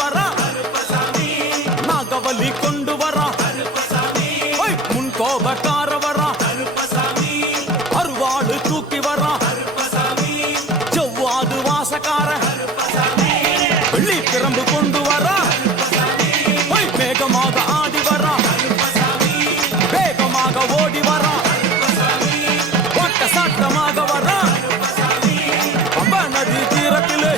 வரா நாகவலி கொண்டு வரா முன் கோபக்கார வரா அருவாடு தூக்கி வரா செவ்வாது வாசக்கார வெள்ளி பிரம்பு கொண்டு வரா வேகமாக ஆடி வரா வேகமாக ஓடி வரா ஒட்ட சாட்டமாக வரா பம்பா நதி தீரத்திலே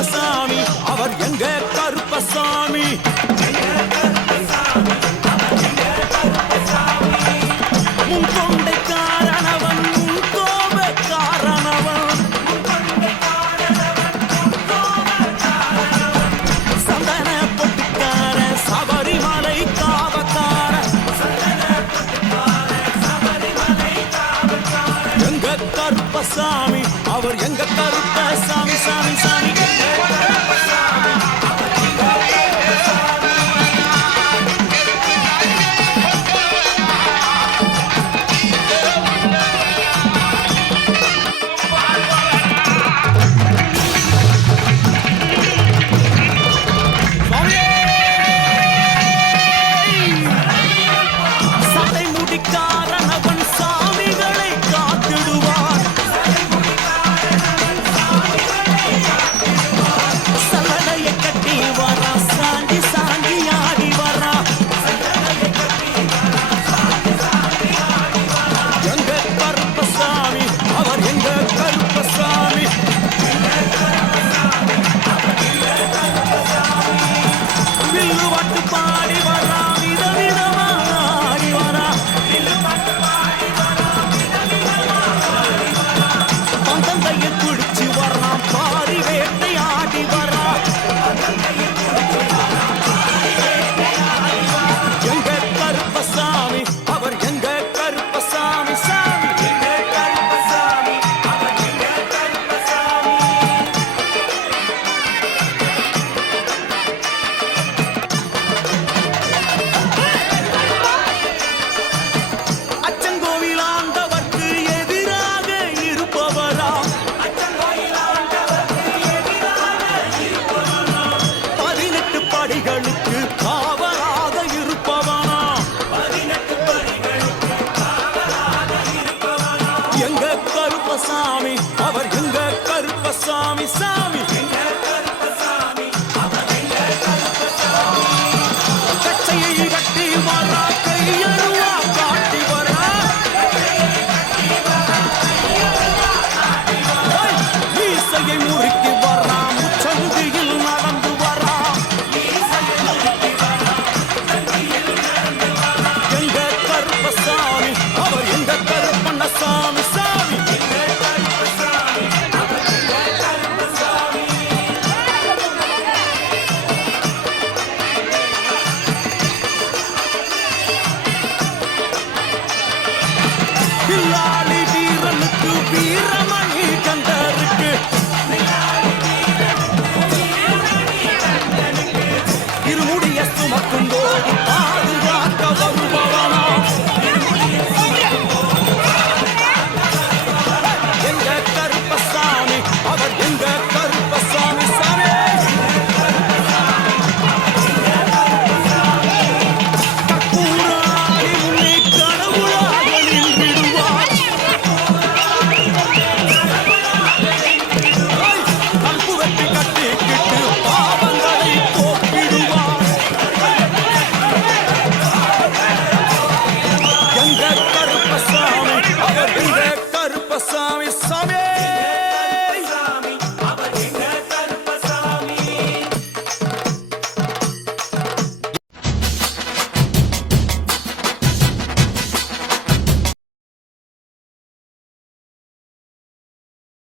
கருப்பசாமி அவர் எங்க கருப்பசாமி முன் கொண்டை காரணவன் முன் கோப காரணவன் சந்தன பொட்டுக்கார சபரிமலை காவக்கார எங்க கருப்பசாமி அவர் எங்க கருப்பசாமி சாமி சாமி சட்டை முடிக்காரனவன் சாமிகளை காத்திடுவான் சல்லடையை கட்டி வரா சாஞ்சி சாஞ்சி ஆடி வரா எங்க கருப்பசாமி அவர் எங்க கருப்பசாமி வில்லு வாட்டு பாடி வரா விதவிதமா ஆடி வரா பந்தங்கையை பிடிச்சு வர்றான் பாரி வேட்டை ஆடி வரா எங்க கருப்பசாமி அவர் எங்க கருப்பசாமி சாமி எங்க கருப்பசாமி அவர் எங்க கருப்பசாமி அச்சங்கோவில் ஆண்டவர்க்கு எதிராக இருப்பவரா 18 படிகளுக்கு காவலாக இருப்பவனா எங்க கருப்பசாமி அவர் எங்க கருப்பசாமி சாமி கச்சையை கட்டி வரா கையருவா காட்டி வரா மீசையை முறுக்கி வரா முச்சந்தியில் நடந்து வரா எங்க கருப்பசாமி அவர் எங்க கருப்பண்ணசாமி சாமி வில்லாளி வீரனுக்கு வீரமணி கண்டருக்கு